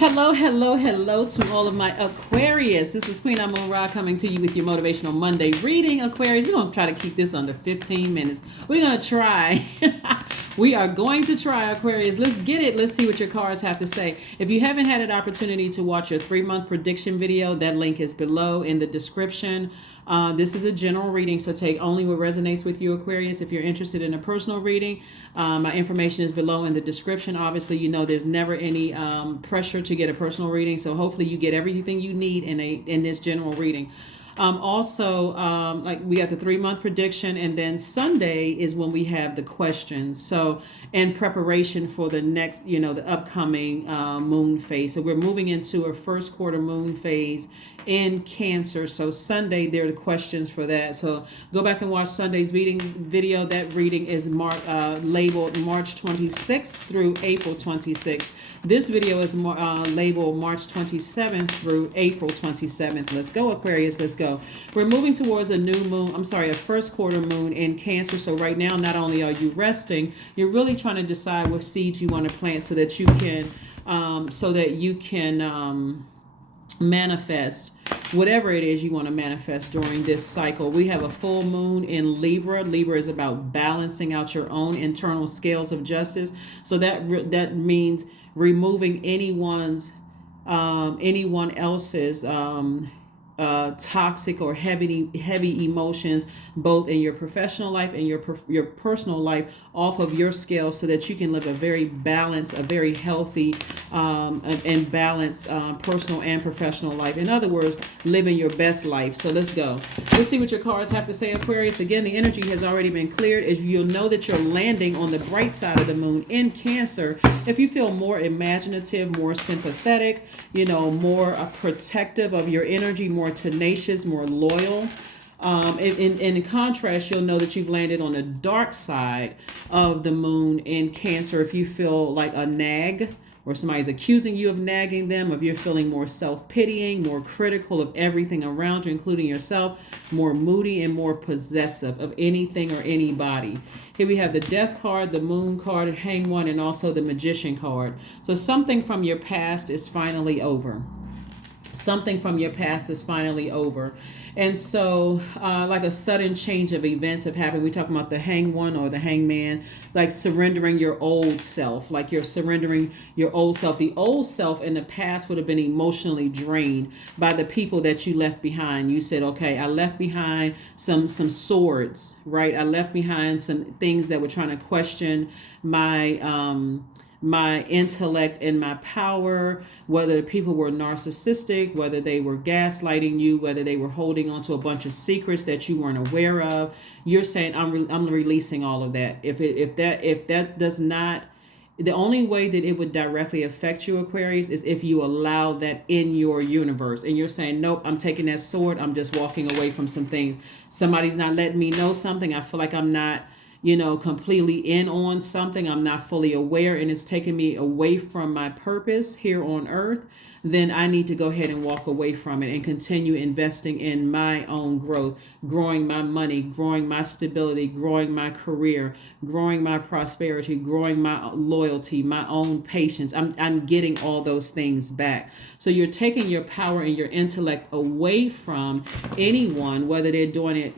Hello, hello, hello to all of my Aquarius. This is Queen Moon Ra coming to you with your Motivational Monday reading. Aquarius, we're going to try to keep this under 15 minutes. We're going to try. We are going to try, Aquarius. Let's get it. Let's see what your cards have to say. If you haven't had an opportunity to watch your 3-month prediction video, that link is below in the description. This is a general reading, so take only what resonates with you, Aquarius. If you're interested in a personal reading, my information is below in the description. Obviously, you know there's never any pressure to get a personal reading, so hopefully you get everything you need in this general reading. Like we got the 3-month prediction, and then Sunday is when we have the questions. So in preparation for the next, the upcoming moon phase. So we're moving into a first quarter moon phase in Cancer. So Sunday, there are the questions for that. So go back and watch Sunday's video. That reading is labeled March 26th through April 26th. This video is labeled March 27th through April 27th. Let's go, Aquarius. Let's go. We're moving towards a first quarter moon in Cancer. So right now, not only are you resting, you're really trying to decide what seeds you want to plant so that you can manifest whatever it is you want to manifest during this cycle. We have a full moon in Libra. Libra is about balancing out your own internal scales of justice. So that means removing anyone else's toxic or heavy emotions, both in your professional life and your personal life, off of your scale, so that you can live a very balanced, a very healthy and balanced personal and professional life. In other words, living your best life. So let's go. Let's see what your cards have to say, Aquarius. Again, the energy has already been cleared. As you'll know that you're landing on the bright side of the moon in Cancer. If you feel more imaginative, more sympathetic, more protective of your energy, more tenacious, more loyal. In contrast, you'll know that you've landed on the dark side of the moon in Cancer. If you feel like a nag, or somebody's accusing you of nagging them, if you're feeling more self-pitying, more critical of everything around you, including yourself, more moody and more possessive of anything or anybody. Here we have the Death card, the Moon card, Hang One, and also the Magician card. So something from your past is finally over. Something from your past is finally over. And so like a sudden change of events have happened. We talk about the Hang One or the Hangman, like surrendering your old self, like you're surrendering your old self. The old self in the past would have been emotionally drained by the people that you left behind. You said, okay, I left behind some swords, right? I left behind some things that were trying to question my intellect and my power, whether people were narcissistic, whether they were gaslighting you, whether they were holding on to a bunch of secrets that you weren't aware of. You're saying, I'm releasing all of that. If that does not, the only way that it would directly affect you, Aquarius, is if you allow that in your universe. And you're saying, nope, I'm taking that sword. I'm just walking away from some things. Somebody's not letting me know something. I feel like I'm not completely in on something. I'm not fully aware, and it's taking me away from my purpose here on earth. Then I need to go ahead and walk away from it and continue investing in my own growth, growing my money, growing my stability, growing my career, growing my prosperity, growing my loyalty, my own patience. I'm getting all those things back. So you're taking your power and your intellect away from anyone, whether they're doing it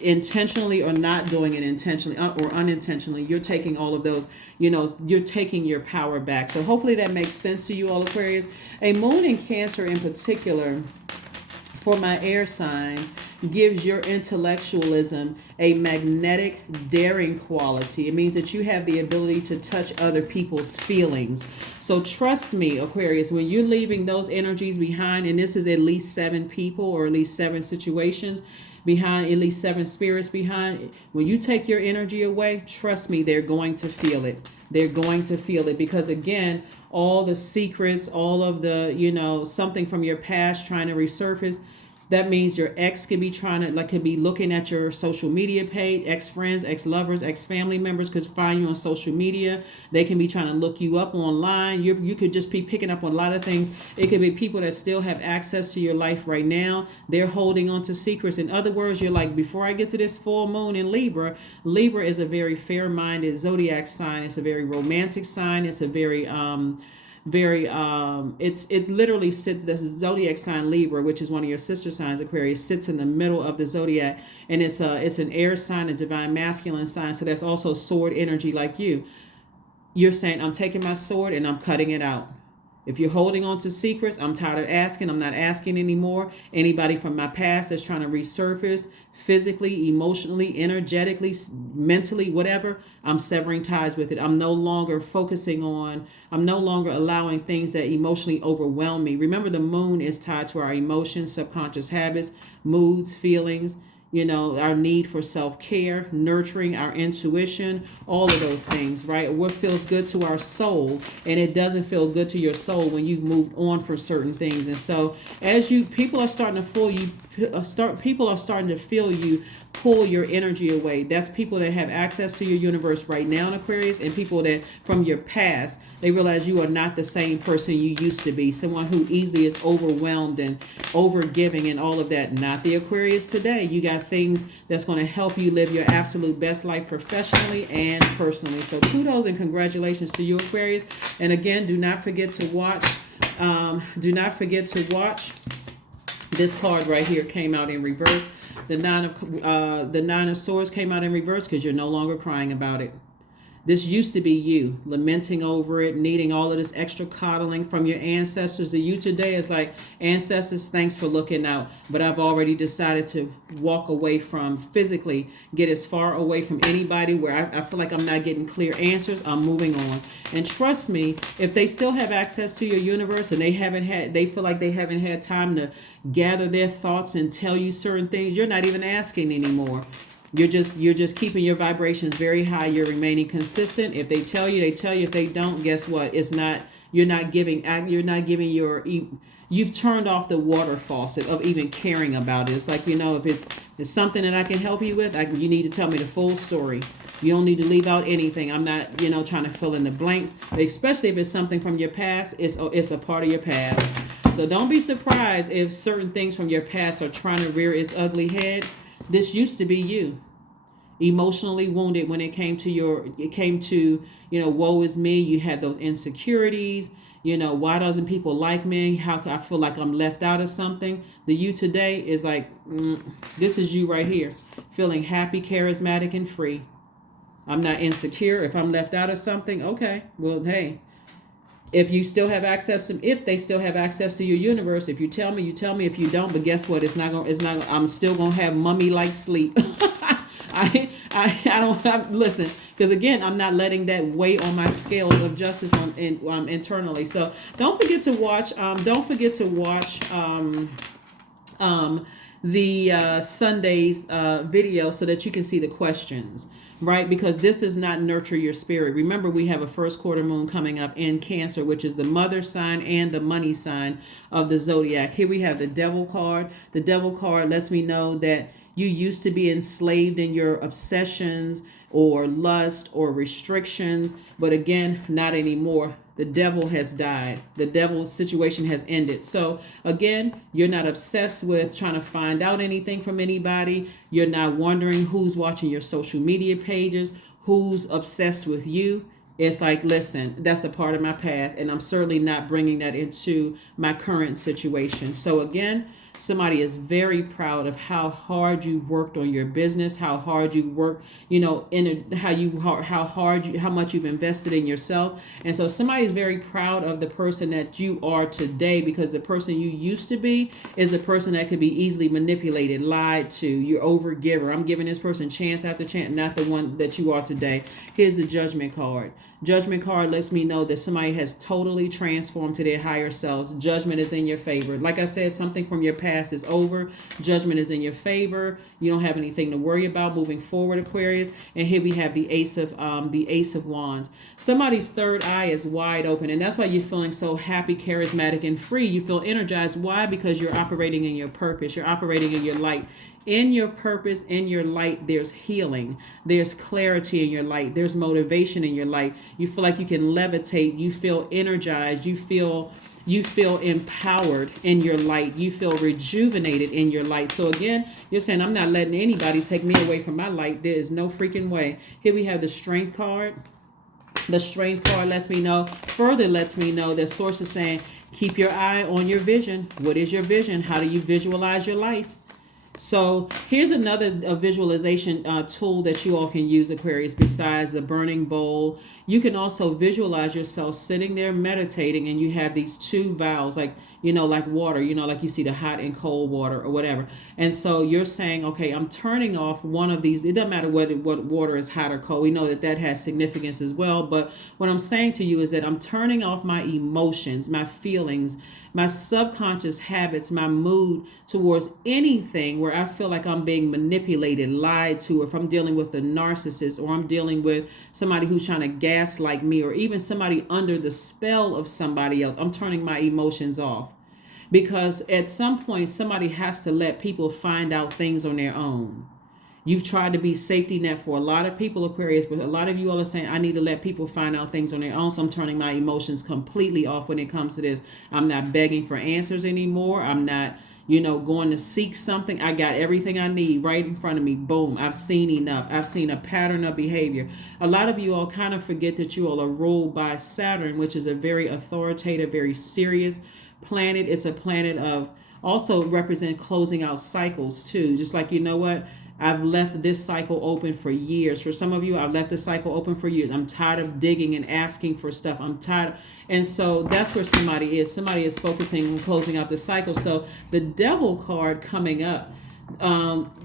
intentionally or not doing it intentionally or unintentionally. You're taking all of those, you're taking your power back. So hopefully that makes sense to you all, Aquarius. A moon in Cancer in particular, for my air signs, gives your intellectualism a magnetic, daring quality. It means that you have the ability to touch other people's feelings. So trust me, Aquarius, when you're leaving those energies behind, and this is at least 7 people or at least 7 situations behind, at least 7 spirits behind, when you take your energy away, trust me, they're going to feel it. They're going to feel it because, again, all the secrets, all of the, something from your past trying to resurface. That means your ex could be could be looking at your social media page. Ex-friends, ex-lovers, ex-family members could find you on social media. They can be trying to look you up online. You could just be picking up on a lot of things. It could be people that still have access to your life right now. They're holding on to secrets. In other words, you're like, before I get to this full moon in Libra, Libra is a very fair-minded zodiac sign. It's a very romantic sign. It's a very very it literally sits, the zodiac sign Libra, which is one of your sister signs Aquarius, sits in the middle of the zodiac, and it's an air sign, a divine masculine sign, so that's also sword energy like you. You're saying, I'm taking my sword and I'm cutting it out. If you're holding on to secrets, I'm tired of asking. I'm not asking anymore. Anybody from my past that's trying to resurface physically, emotionally, energetically, mentally, whatever, I'm severing ties with it. I'm no longer allowing things that emotionally overwhelm me. Remember, the moon is tied to our emotions, subconscious habits, moods, feelings, our need for self-care, nurturing, our intuition, all of those things, right? What feels good to our soul, and it doesn't feel good to your soul when you've moved on for certain things. And so people are starting to feel you pull your energy away. That's people that have access to your universe right now in Aquarius, and people that from your past, they realize you are not the same person you used to be. Someone who easily is overwhelmed and overgiving and all of that. Not the Aquarius today. You got things that's going to help you live your absolute best life professionally and personally. So kudos and congratulations to you, Aquarius. And again, do not forget to watch. This card right here came out in reverse. The nine of swords came out in reverse because you're no longer crying about it. This used to be you, lamenting over it, needing all of this extra coddling from your ancestors. The you today is like, ancestors, thanks for looking out. But I've already decided to walk away from, physically, get as far away from anybody where I feel like I'm not getting clear answers. I'm moving on. And trust me, if they still have access to your universe and they feel like they haven't had time to gather their thoughts and tell you certain things, you're not even asking anymore. You're just keeping your vibrations very high. You're remaining consistent. If they tell you, they tell you. If they don't, guess what? You've turned off the water faucet of even caring about it. It's like, if it's something that I can help you with, you need to tell me the full story. You don't need to leave out anything. I'm not, trying to fill in the blanks, especially if it's something from your past. It's a part of your past. So don't be surprised if certain things from your past are trying to rear its ugly head. This used to be you, emotionally wounded when it came to woe is me. You had those insecurities. Why doesn't people like me? How I feel like I'm left out of something. The you today is like, this is you right here, feeling happy, charismatic, and free. I'm not insecure. If I'm left out of something, okay, well, hey. If they still have access to your universe, if you tell me, you tell me. If you don't, but guess what? I'm still going to have mummy-like sleep. Listen, because again, I'm not letting that weigh on my scales of justice internally. So don't forget to watch, the Sunday's video so that you can see the questions. Right? Because this does not nurture your spirit. Remember, we have a first quarter moon coming up in Cancer, which is the mother sign and the money sign of the zodiac. Here we have the devil card. The devil card lets me know that you used to be enslaved in your obsessions or lust or restrictions, but again, not anymore. The devil has died. The devil situation has ended. So again, you're not obsessed with trying to find out anything from anybody. You're not wondering who's watching your social media pages, who's obsessed with you. It's like, listen, that's a part of my past, and I'm certainly not bringing that into my current situation. So again, somebody is very proud of how hard you worked on your business, how hard you worked, how much you've invested in yourself. And so somebody is very proud of the person that you are today, because the person you used to be is the person that could be easily manipulated, lied to. You're overgiver. I'm giving this person chance after chance, not the one that you are today. Here's the judgment card. Judgment card lets me know that somebody has totally transformed to their higher selves. Judgment is in your favor. Like I said, something from your past is over. Judgment is in your favor. You don't have anything to worry about moving forward, Aquarius. And here we have the Ace of Wands. Somebody's third eye is wide open, and that's why you're feeling so happy, charismatic, and free. You feel energized. Why? Because you're operating in your purpose. You're operating in your light. In your purpose, in your light, there's healing. There's clarity in your light. There's motivation in your light. You feel like you can levitate. You feel energized. You feel empowered in your light. You feel rejuvenated in your light. So again, you're saying, I'm not letting anybody take me away from my light. There is no freaking way. Here we have the Strength card. The strength card further lets me know that source is saying, keep your eye on your vision. What is your vision? How do you visualize your life? So here's another visualization tool that you all can use, Aquarius, besides the burning bowl. You can also visualize yourself sitting there meditating, and you have these two vials, like, like water, like you see the hot and cold water or whatever. And so you're saying, okay, I'm turning off one of these. It doesn't matter what water is, hot or cold. We know that has significance as well. But what I'm saying to you is that I'm turning off my emotions, my feelings, my subconscious habits, my mood towards anything where I feel like I'm being manipulated, lied to, or if I'm dealing with a narcissist, or I'm dealing with somebody who's trying to gaslight me, or even somebody under the spell of somebody else. I'm turning my emotions off, because at some point somebody has to let people find out things on their own. You've tried to be safety net for a lot of people, Aquarius, but a lot of you all are saying, I need to let people find out things on their own. So I'm turning my emotions completely off when it comes to this. I'm not begging for answers anymore. I'm not, going to seek something. I got everything I need right in front of me. Boom. I've seen enough. I've seen a pattern of behavior. A lot of you all kind of forget that you all are ruled by Saturn, which is a very authoritative, very serious planet. It's a planet of also represent closing out cycles too. Just like, I've left this cycle open for years. For some of you, I've left this cycle open for years. I'm tired of digging and asking for stuff. I'm tired. And so that's where somebody is. Somebody is focusing on closing out the cycle. So the devil card coming up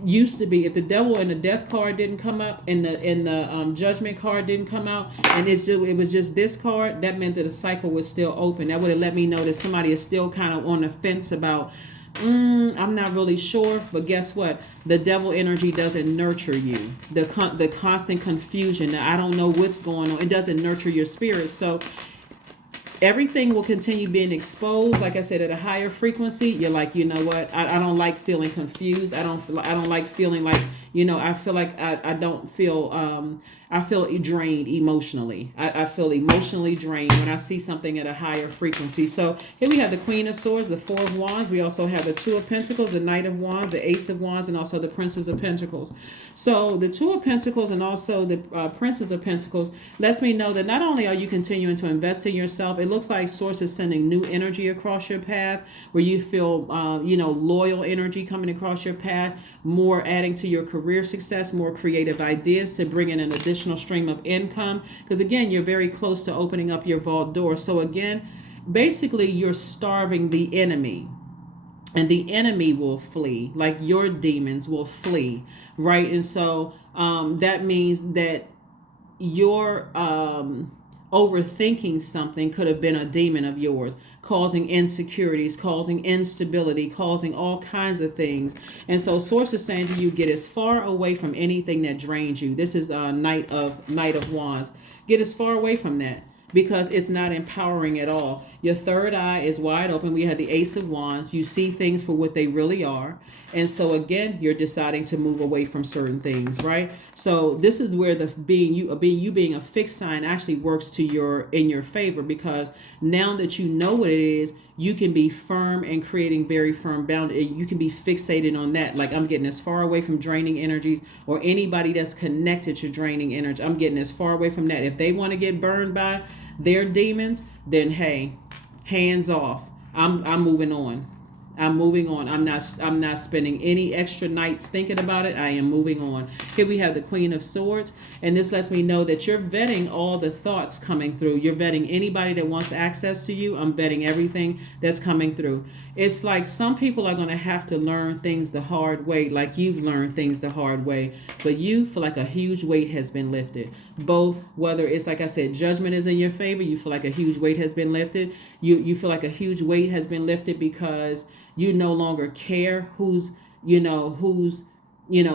used to be, if the devil and the death card didn't come up, and the judgment card didn't come out, and it was just this card, that meant that the cycle was still open. That would have let me know that somebody is still kind of on the fence about, I'm not really sure. But guess what? The devil energy doesn't nurture you. The constant confusion, that I don't know what's going on, it doesn't nurture your spirit. So everything will continue being exposed. Like I said, at a higher frequency, you're like, you know what? I don't like feeling confused. I don't like feeling like, I feel like I don't feel, I feel drained emotionally. I feel emotionally drained when I see something at a higher frequency. So here we have the Queen of Swords, the Four of Wands. We also have the Two of Pentacles, the Knight of Wands, the Ace of Wands, and also the Princess of Pentacles. So the Two of Pentacles and also the Princess of Pentacles lets me know that not only are you continuing to invest in yourself, it looks like Source is sending new energy across your path, where you feel, loyal energy coming across your path, more adding to your career success, more creative ideas to bring in an additional stream of income. Because again, you're very close to opening up your vault door. So again, basically you're starving the enemy, and the enemy will flee, like your demons will flee, right? And so that means that you're overthinking something could have been a demon of yours, causing insecurities, causing instability, causing all kinds of things. And so Source is saying to you, get as far away from anything that drains you. This is Knight of Wands. Get as far away from that, because it's not empowering at all. Your third eye is wide open. We have the Ace of Wands. You see things for what they really are. And so again, you're deciding to move away from certain things, right? So this is where the being a fixed sign actually works in your favor, because now that you know what it is, you can be firm and creating very firm boundaries. You can be fixated on that. Like, I'm getting as far away from draining energies, or anybody that's connected to draining energy. I'm getting as far away from that. If they want to get burned by their demons, then hey, hands off. I'm moving on. I'm moving on. I'm not spending any extra nights thinking about it. I am moving on. Here we have the Queen of Swords, and this lets me know that you're vetting all the thoughts coming through. You're vetting anybody that wants access to you. I'm vetting everything that's coming through. It's like some people are going to have to learn things the hard way, like you've learned things the hard way, but you feel like a huge weight has been lifted. Both, whether it's, like I said, judgment is in your favor, you feel like a huge weight has been lifted. You feel like a huge weight has been lifted because you no longer care who's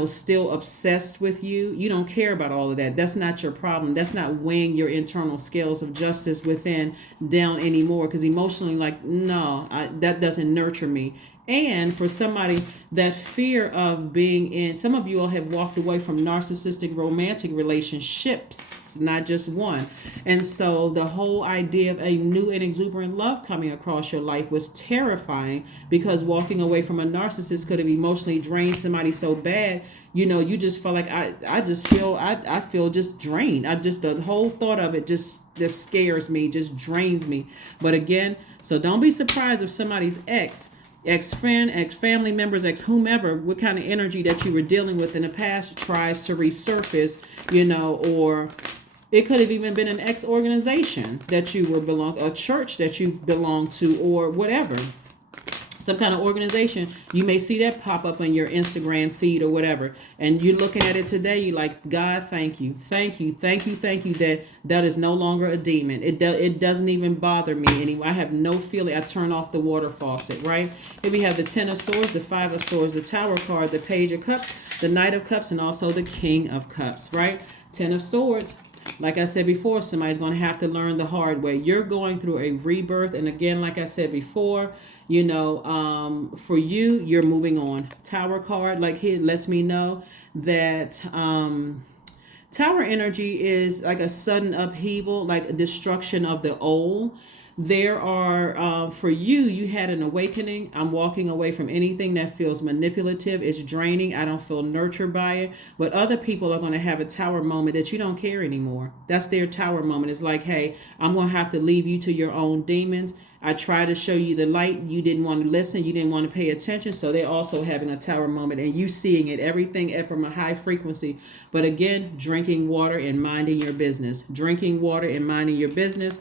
still obsessed with you. You don't care about all of that. That's not your problem. That's not weighing your internal scales of justice within down anymore, because emotionally, like, no, that doesn't nurture me. And for somebody, that fear of being in, some of you all have walked away from narcissistic romantic relationships, not just one. And so the whole idea of a new and exuberant love coming across your life was terrifying, because walking away from a narcissist could have emotionally drained somebody so bad, you just felt like I feel just drained. The whole thought of it just scares me, just drains me. But again, so don't be surprised if somebody's ex-friend, ex-family members, ex-whomever, what kind of energy that you were dealing with in the past tries to resurface, or it could have even been an ex-organization that you a church that you belong to, or whatever. Some kind of organization, you may see that pop up on your Instagram feed or whatever, and you're looking at it today, you're like, God, thank you that is no longer a demon. It doesn't even bother me anymore. I have no feeling. I turn off the water faucet, right? Here we have the Ten of Swords, the Five of Swords, the Tower card, the Page of Cups, the Knight of Cups, and also the King of Cups, right? Ten of Swords. Like I said before, somebody's going to have to learn the hard way. You're going through a rebirth, and again, like I said before, for you, you're moving on. Tower card, like here, lets me know that Tower energy is like a sudden upheaval, like a destruction of the old. There are, for you, you had an awakening. I'm walking away from anything that feels manipulative. It's draining. I don't feel nurtured by it. But other people are going to have a tower moment that you don't care anymore. That's their tower moment. It's like, hey, I'm going to have to leave you to your own demons. I tried to show you the light. You didn't want to listen. You didn't want to pay attention. So they're also having a tower moment, and you seeing it, everything from a high frequency. But again, drinking water and minding your business. Drinking water and minding your business.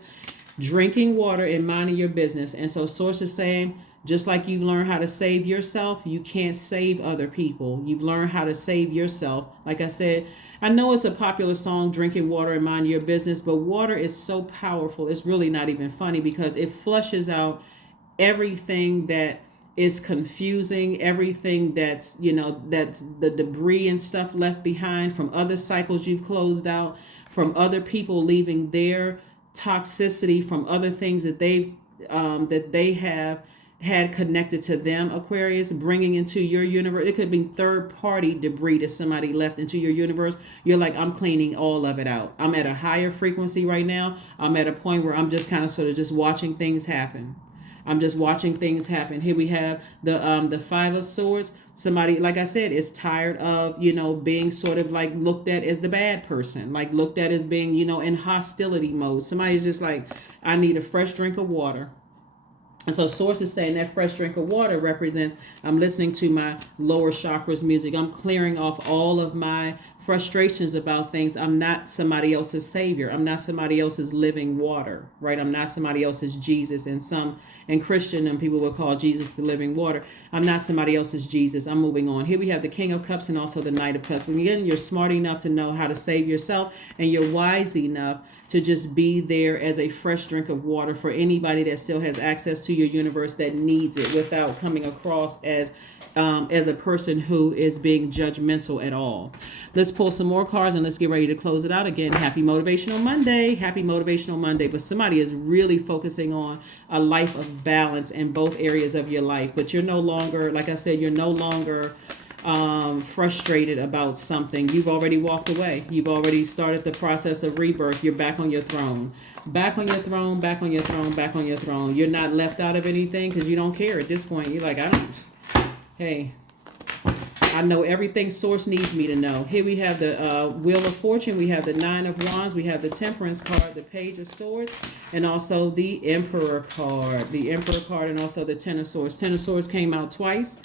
Drinking water and minding your business. And so Source is saying, just like you've learned how to save yourself, you can't save other people. You've learned how to save yourself. Like I said, I know it's a popular song, Drinking Water and Mind Your Business, but water is so powerful. It's really not even funny, because it flushes out everything that is confusing, everything that's the debris and stuff left behind from other cycles you've closed out, from other people leaving their toxicity, from other things that they have had connected to them, Aquarius, bringing into your universe. It could be third party debris that somebody left into your universe. You're like, I'm cleaning all of it out. I'm at a higher frequency right now. I'm at a point where I'm just kind of sort of just watching things happen. I'm just watching things happen. Here we have the Five of Swords. Somebody, like I said, is tired of, being sort of like looked at as the bad person, like looked at as being, in hostility mode. Somebody's just like, I need a fresh drink of water. And so Source is saying that fresh drink of water represents, I'm listening to my lower chakras music. I'm clearing off all of my frustrations about things. I'm not somebody else's savior. I'm not somebody else's living water, right? I'm not somebody else's Jesus. In Christian, people will call Jesus the living water. I'm not somebody else's Jesus. I'm moving on. Here we have the King of Cups and also the Knight of Cups. When you're smart enough to know how to save yourself, and you're wise enough to just be there as a fresh drink of water for anybody that still has access to your universe that needs it, without coming across as a person who is being judgmental at all. Let's pull some more cards and let's get ready to close it out. Again, happy Motivational Monday. Happy Motivational Monday. But somebody is really focusing on a life of balance in both areas of your life. But you're no longer, like I said, you're no longer frustrated about something. You've already walked away. You've already started the process of rebirth. You're back on your throne. Back on your throne, back on your throne, back on your throne. You're not left out of anything because you don't care at this point. You're like, I know everything Source needs me to know. Here we have the Wheel of Fortune. We have the Nine of Wands. We have the Temperance card, the Page of Swords, and also the Emperor card. The Emperor card and also the Ten of Swords. Ten of Swords came out twice.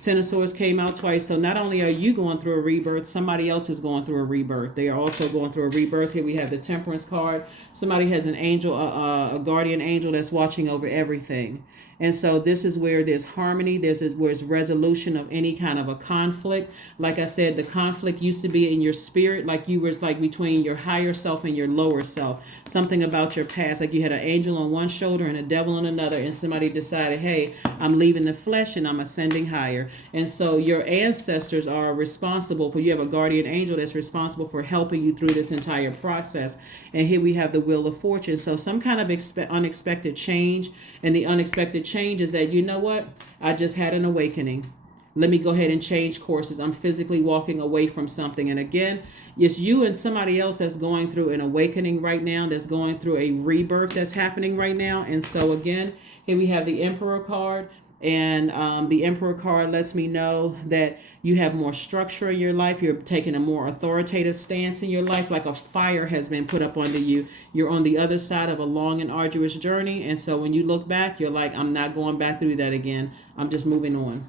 Ten of Swords came out twice. So not only are you going through a rebirth, somebody else is going through a rebirth. They are also going through a rebirth. Here we have the Temperance card. Somebody has an angel, a guardian angel that's watching over everything. And so this is where there's harmony. Where there's resolution of any kind of a conflict. Like I said, the conflict used to be in your spirit, like you was like between your higher self and your lower self. Something about your past, like you had an angel on one shoulder and a devil on another, and somebody decided, hey, I'm leaving the flesh and I'm ascending higher. And so your ancestors are responsible for, you have a guardian angel that's responsible for helping you through this entire process. And here we have the the Wheel of Fortune. So some kind of unexpected change. And the unexpected change is that, you know what? I just had an awakening. Let me go ahead and change courses. I'm physically walking away from something. And again, it's you and somebody else that's going through an awakening right now, that's going through a rebirth that's happening right now. And so again, here we have the Emperor card. And the Emperor card lets me know that you have more structure in your life. You're taking a more authoritative stance in your life, like a fire has been put up under you. You're on the other side of a long and arduous journey. And so when you look back, you're like, I'm not going back through that again. I'm just moving on.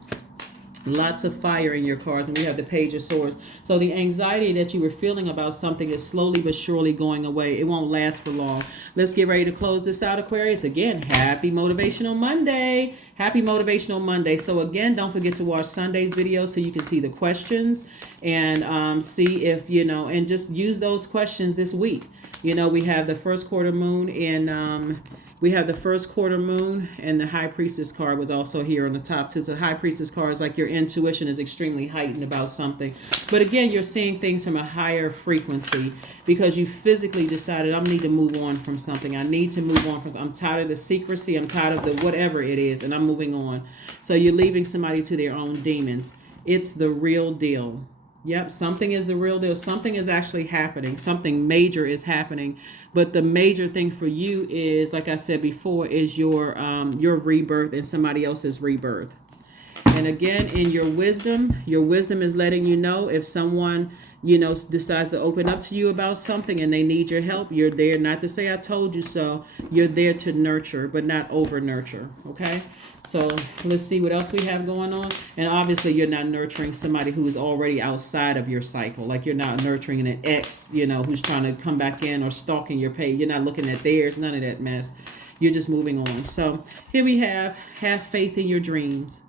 Lots of fire in your cards, and we have the Page of Swords. So the anxiety that you were feeling about something is slowly but surely going away. It won't last for long. Let's get ready to close this out, Aquarius. Again, happy Motivational Monday. Happy Motivational Monday. So again, don't forget to watch Sunday's video so you can see the questions and see if, and just use those questions this week. We have the first quarter moon in... We have the first quarter moon, and the High Priestess card was also here on the top too. So High Priestess card is like your intuition is extremely heightened about something. But again, you're seeing things from a higher frequency because you physically decided, I need to move on from something. I need to move on from I'm tired of the secrecy. I'm tired of the whatever it is, and I'm moving on. So you're leaving somebody to their own demons. It's the real deal. Yep, something is the real deal. Something is actually happening. Something major is happening. But the major thing for you is, like I said before, is your rebirth and somebody else's rebirth. And again, in your wisdom is letting you know if someone, decides to open up to you about something and they need your help, you're there not to say I told you so. You're there to nurture, but not over nurture. Okay? So let's see what else we have going on. And obviously you're not nurturing somebody who is already outside of your cycle. Like you're not nurturing an ex, who's trying to come back in or stalking your page. You're not looking at theirs, none of that mess. You're just moving on. So here we have faith in your dreams.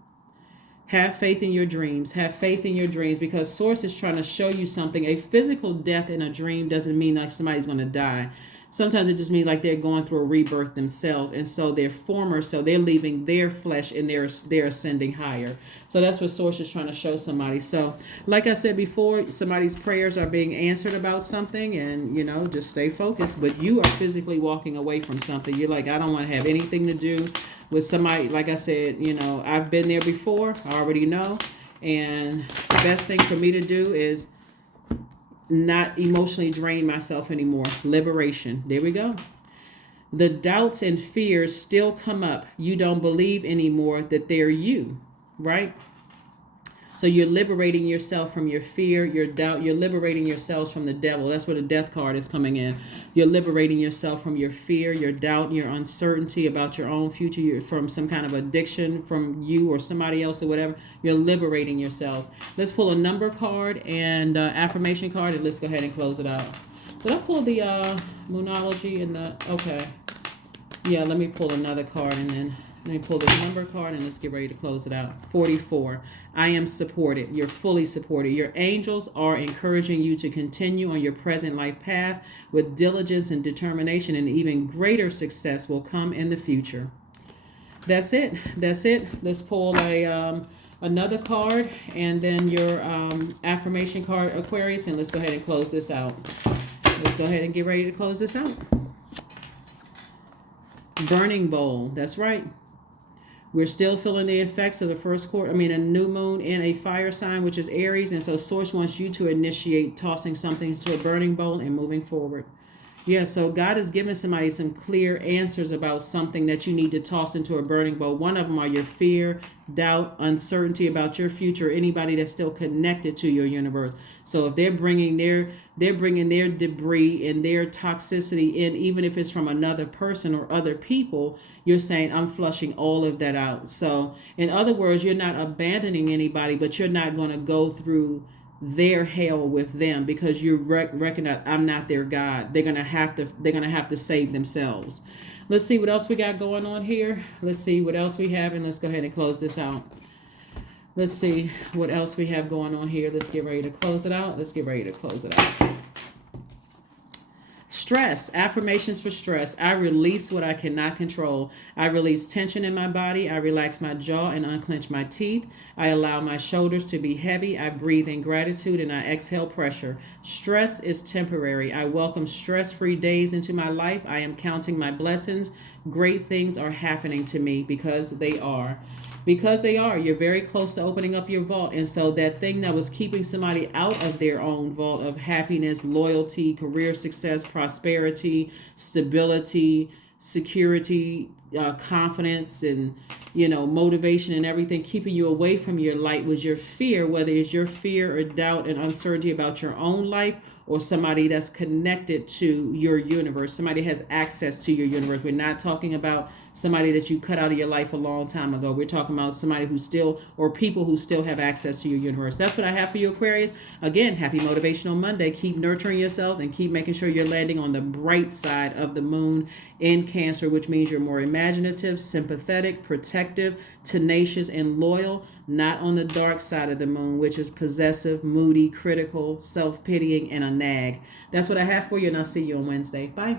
Have faith in your dreams. Have faith in your dreams, because Source is trying to show you something. A physical death in a dream doesn't mean like somebody's going to die. Sometimes it just means like they're going through a rebirth themselves. And so they're leaving their flesh and they're ascending higher. So that's what Source is trying to show somebody. So like I said before, somebody's prayers are being answered about something, and, just stay focused. But you are physically walking away from something. You're like, I don't want to have anything to do with somebody. Like I said, I've been there before. I already know. And the best thing for me to do is not emotionally drain myself anymore. Liberation. There we go. The doubts and fears still come up. You don't believe anymore that they're you, right? So you're liberating yourself from your fear, your doubt. You're liberating yourselves from the devil. That's where the death card is coming in. You're liberating yourself from your fear, your doubt, your uncertainty about your own future, from some kind of addiction from you or somebody else or whatever. You're liberating yourselves. Let's pull a number card and affirmation card, and let's go ahead and close it out. Did I pull the Moonology and the... Okay. Yeah, let me pull another card, and then let me pull this number card, and let's get ready to close it out. 44. I am supported. You're fully supported. Your angels are encouraging you to continue on your present life path with diligence and determination, and even greater success will come in the future. That's it. That's it. Let's pull another card, and then your affirmation card, Aquarius, and let's go ahead and close this out. Let's go ahead and get ready to close this out. Burning bowl. That's right. We're still feeling the effects of the first quarter. A new moon in a fire sign, which is Aries. And so Source wants you to initiate tossing something into a burning bowl and moving forward. Yeah, so God has given somebody some clear answers about something that you need to toss into a burning bowl. One of them are your fear, doubt, uncertainty about your future, anybody that's still connected to your universe. So if they're bringing their debris and their toxicity in, even if it's from another person or other people, you're saying, I'm flushing all of that out. So in other words, you're not abandoning anybody, but you're not going to go through their hell with them, because you recognize I'm not their God. They're gonna have to save themselves. Let's see what else we got going on here. Let's see what else we have, and let's go ahead and close this out. Let's see what else we have going on here. Let's get ready to close it out. Stress, affirmations for stress. I release what I cannot control. I release tension in my body. I relax my jaw and unclench my teeth. I allow my shoulders to be heavy. I breathe in gratitude and I exhale pressure. Stress is temporary. I welcome stress-free days into my life. I am counting my blessings. Great things are happening to me because they are. Because they are. You're very close to opening up your vault. And so that thing that was keeping somebody out of their own vault of happiness, loyalty, career success, prosperity, stability, security, confidence, and motivation and everything, keeping you away from your light was your fear, whether it's your fear or doubt and uncertainty about your own life or somebody that's connected to your universe. Somebody has access to your universe. We're not talking about somebody that you cut out of your life a long time ago. We're talking about somebody who still, or people who still have access to your universe. That's what I have for you, Aquarius. Again, happy Motivational Monday. Keep nurturing yourselves and keep making sure you're landing on the bright side of the moon in Cancer, which means you're more imaginative, sympathetic, protective, tenacious, and loyal. Not on the dark side of the moon, which is possessive, moody, critical, self-pitying, and a nag. That's what I have for you, and I'll see you on Wednesday. Bye.